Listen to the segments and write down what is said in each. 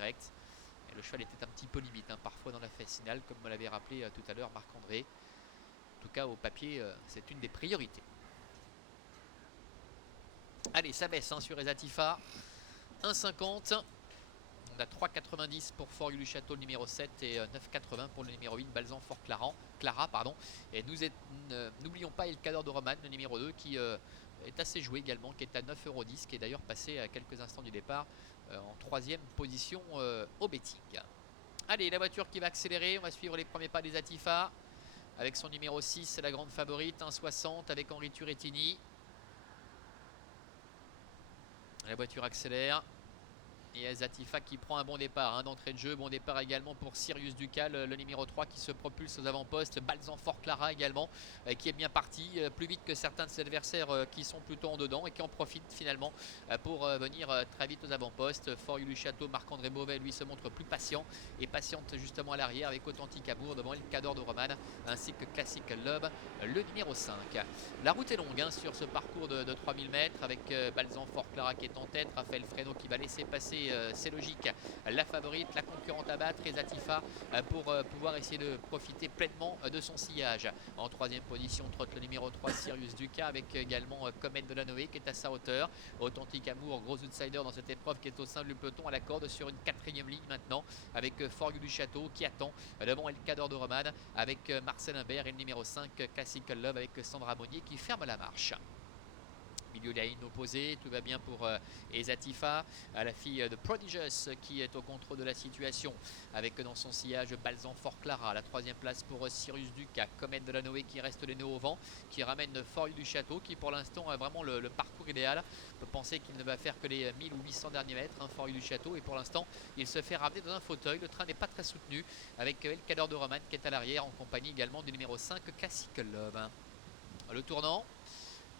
direct. Et le cheval était un petit peu limite, parfois dans la phase finale, comme me l'avait rappelé tout à l'heure Marc-André. En tout cas, au papier, c'est une des priorités. Allez, ça baisse sur Esatifa. 1,50. On a 3,90 pour Fort du Château, le numéro 7, et 9,80 pour le numéro 8, Balzan Fort Clara. Et n'oublions pas El Cador de Roman, le numéro 2, qui est assez joué également, qui est à 9,10 €, qui est d'ailleurs passé à quelques instants du départ en 3e position au betting. Allez, la voiture qui va accélérer, on va suivre les premiers pas des Atifa, avec son numéro 6, la grande favorite, 1,60 avec Henri Turrettini. La voiture accélère. Et Esatifa qui prend un bon départ d'entrée de jeu. Bon départ également pour Sirius Ducal, le numéro 3 qui se propulse aux avant-postes. Balzan Fort Clara également qui est bien parti, plus vite que certains de ses adversaires qui sont plutôt en dedans et qui en profitent finalement pour venir très vite aux avant-postes. Fort du Château, Marc-André Beauvais lui se montre plus patient et patiente justement à l'arrière avec Authentique Amour devant El Cador de Roman ainsi que Classic Love, le numéro 5. La route est longue sur ce parcours de 3000 mètres avec Balzan Fort Clara qui est en tête, Raphaël Fresno qui va laisser passer, c'est logique, la favorite, la concurrente à battre, Esatifa, pour pouvoir essayer de profiter pleinement de son sillage. En 3e position, trotte le numéro 3, Sirius Duca, avec également Comète de la Noé qui est à sa hauteur. Authentique Amour, gros outsider dans cette épreuve qui est au sein du peloton à la corde sur une 4e ligne maintenant, avec Fort du Château qui attend devant El Cador de Roman, avec Marcel Imbert et le numéro 5, Classic Love, avec Sandra Monnier qui ferme la marche. Milieu de la ligne opposée, tout va bien pour Esatifa, la fille de Prodigious qui est au contrôle de la situation avec dans son sillage Balzan Fort Clara. La 3e place pour Sirius Duca, Comète de la Noé qui reste les nœuds au vent, qui ramène Fort du Château qui pour l'instant a vraiment le parcours idéal. On peut penser qu'il ne va faire que les 1000 ou 800 derniers mètres, Fort du Château, et pour l'instant il se fait ramener dans un fauteuil. Le train n'est pas très soutenu avec El Cador de Roman qui est à l'arrière en compagnie également du numéro 5, Classic Love. Le tournant.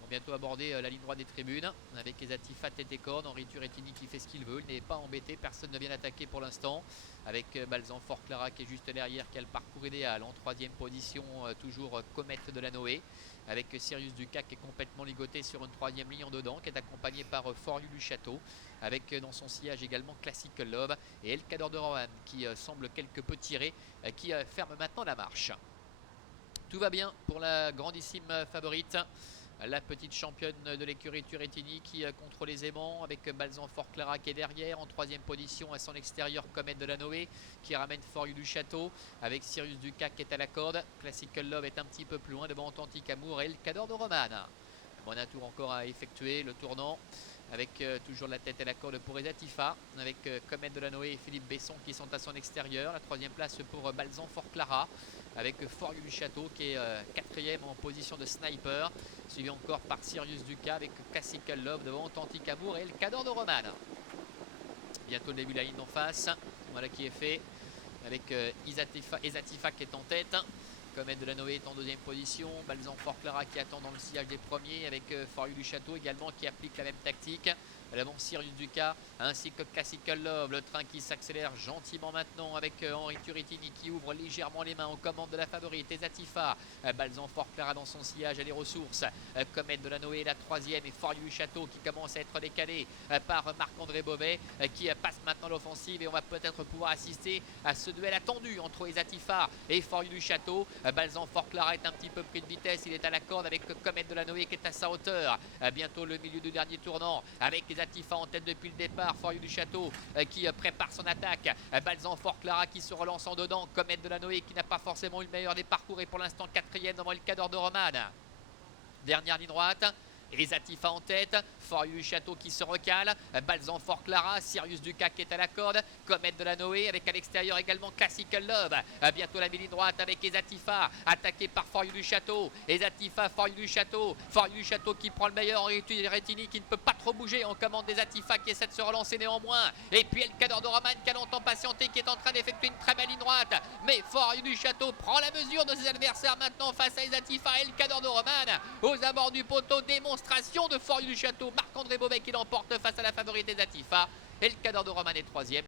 On va bientôt aborder la ligne droite des tribunes avec Esatifa tête et corde, Henri Turrettini qui fait ce qu'il veut, il n'est pas embêté, personne ne vient l'attaquer pour l'instant, avec Balzan Fort Clara qui est juste derrière, qui a le parcours idéal. En 3e position, toujours Comète de la Noé, avec Sirius Duca qui est complètement ligoté sur une 3e ligne en dedans, qui est accompagné par Fort du Château, avec dans son sillage également Classic Love et El Cador de Rohan qui semble quelque peu tiré, qui ferme maintenant la marche. Tout va bien pour la grandissime favorite, la petite championne de l'écurie Turrettini qui contrôle les aimants avec Balzan Fort Clara qui est derrière. En 3e position à son extérieur, Comète de la Noé qui ramène Fort du Château avec Sirius Duca qui est à la corde. Classic Love est un petit peu plus loin devant Authentique Amour et El Cador de Roman. Bon, un tour encore à effectuer, le tournant avec toujours la tête à la corde pour Esatifa, avec Comète de la Noé et Philippe Besson qui sont à son extérieur. La 3e place pour Balzan Fort Clara, avec Fort du Château qui est 4e en position de sniper, suivi encore par Sirius Duca avec Classic Love devant Authentique Amour et El Cador de Roman. Bientôt le début de la ligne d'en face, voilà qui est fait, avec Esatifa qui est en tête. Comète de la Noé est en 2e position, Balzan Fort Clara qui attend dans le sillage des premiers avec Fort du Château également qui applique la même tactique. L'avant Sirius Duca ainsi que Classic Love, le train qui s'accélère gentiment maintenant avec Henri Turrettini qui ouvre légèrement les mains aux commandes de la favorite. Esatifa, Balzan Fort Clara dans son sillage à les ressources, Comète de la Noé la 3e et Fort du Château qui commence à être décalé par Marc-André Beauvais qui passe maintenant l'offensive et on va peut-être pouvoir assister à ce duel attendu entre Esatifa et Fort du Château. Balzan Fort Clara est un petit peu pris de vitesse, il est à la corde avec Comète de la Noé qui est à sa hauteur. Bientôt le milieu du dernier tournant avec Esatifa en tête depuis le départ, Fort du Château qui prépare son attaque, Balzan Fort Clara qui se relance en dedans, Comète de la Noé qui n'a pas forcément eu le meilleur des parcours et pour l'instant 4e devant El Cador de Roman. Dernière ligne droite, Esatifa en tête, Fort du Château qui se recale, Balzan Fort Clara, Sirius Duca qui est à la corde, Comète de la Noé avec à l'extérieur également Classic Love. Bientôt la ligne droite avec Esatifa, attaqué par Fort du Château. Esatifa, Fort du Château qui prend le meilleur, Henri Turrettini qui ne peut pas trop bouger en commande d'Esatifa qui essaie de se relancer néanmoins. Et puis El Cador de Roman qui a longtemps patienté, qui est en train d'effectuer une très belle ligne droite. Mais Fort du Château prend la mesure de ses adversaires maintenant face à Esatifa et El Cador de Roman. Aux abords du poteau, démonstration de Fort du Château. Marc-André Beauvais qui l'emporte face à la favorite Esatifa. El Cador de Roman est 3e.